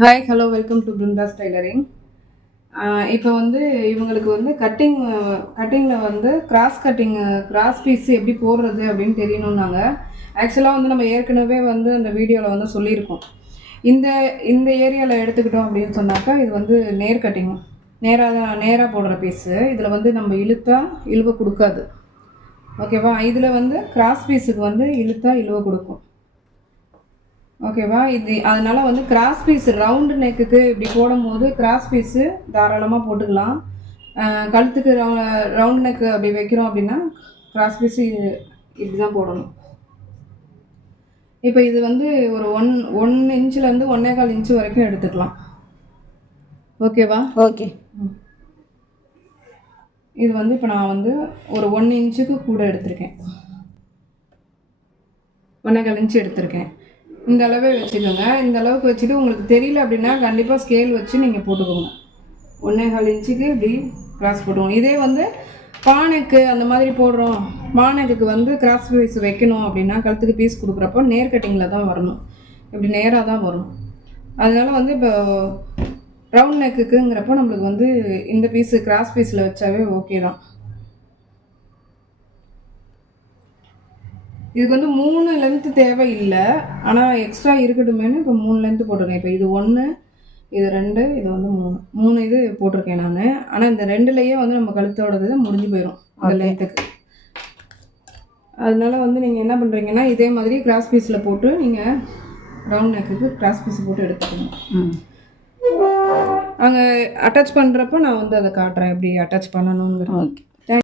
Hi hello welcome to Brinda's tailoring. இப்போ வந்து இவங்களுக்கு வந்து கட்டிங்கில் வந்து கிராஸ் பீஸ் எப்படி போடுறது அப்படின்னு தெரியணுன்னாங்க. ஆக்சுவலாக வந்து நம்ம ஏற்கனவே வந்து அந்த வீடியோவில் வந்து சொல்லியிருக்கோம். இந்த இந்த ஏரியாவில் எடுத்துக்கிட்டோம் அப்படின்னு சொன்னாக்கா இது வந்து நேர் கட்டிங், நேராக போடுற பீஸு. இதில் வந்து நம்ம இழுவை கொடுக்காது. ஓகேவா? இதில் வந்து கிராஸ் பீஸுக்கு வந்து இழுவை கொடுக்கும். ஓகேவா? இது அதனால் வந்து கிராஸ் பீஸ் ரவுண்டு நெக்குக்கு இப்படி போடும்போது கிராஸ் பீஸு தாராளமாக போட்டுக்கலாம். கழுத்துக்கு ரவுண்ட் நெக்கு அப்படி வைக்கிறோம் அப்படின்னா கிராஸ் பீஸு இப்படி தான் போடணும். இப்போ இது வந்து ஒரு 1 இன்ச்சிலேருந்து 1.25 இன்ச்சு வரைக்கும் எடுத்துக்கலாம். ஓகேவா? ஓகே. இது வந்து இப்போ நான் வந்து ஒரு 1 இன்ச்சுக்கு கூட எடுத்திருக்கேன். 1.25 இன்ச்சு எடுத்திருக்கேன். இந்த அளவே வச்சுக்கோங்க. இந்த அளவுக்கு வச்சுட்டு உங்களுக்கு தெரியல அப்படின்னா கண்டிப்பாக ஸ்கேல் வச்சு நீங்கள் போட்டுக்கோங்க. 1.25 இன்ச்சுக்கு இப்படி கிராஸ் போட்டுக்கோங்க. இதே வந்து பானைக்கு அந்த மாதிரி போடுறோம், பானைக்கு வந்து கிராஸ் பீஸ் வைக்கணும் அப்படின்னா கழுத்துக்கு பீஸ் கொடுக்குறப்போ நேர் கட்டிங்கில் தான் வரணும். இப்படி நேராக தான் வரும். அதனால் வந்து இப்போ ரவுண்ட் நெக்குங்கிறப்போ நம்மளுக்கு வந்து இந்த பீஸு கிராஸ் பீஸில் வச்சாவே ஓகே தான். இதுக்கு வந்து 3 லென்த்து தேவை இல்லை, ஆனால் எக்ஸ்ட்ரா இருக்கட்டுமேனு இப்போ 3 லென்த்து போட்டிருக்கேன். இப்போ இது 1, இது 2, இது வந்து 3 இது போட்டிருக்கேன் நான். ஆனால் இந்த 2லேயே வந்து நம்ம கழுத்தோடது முடிஞ்சு போயிடும் அந்த லென்த்துக்கு. அதனால வந்து நீங்கள் என்ன பண்ணுறீங்கன்னா இதே மாதிரி கிராஸ் பீஸில் போட்டு நீங்கள் ரவுண்ட் நெக்குக்கு கிராஸ் பீஸ் போட்டு எடுத்துக்கணும். அங்கே அட்டாச் பண்ணுறப்ப நான் வந்து அதை காட்டுறேன் எப்படி அட்டாச் பண்ணணுங்கிற. ஓகே.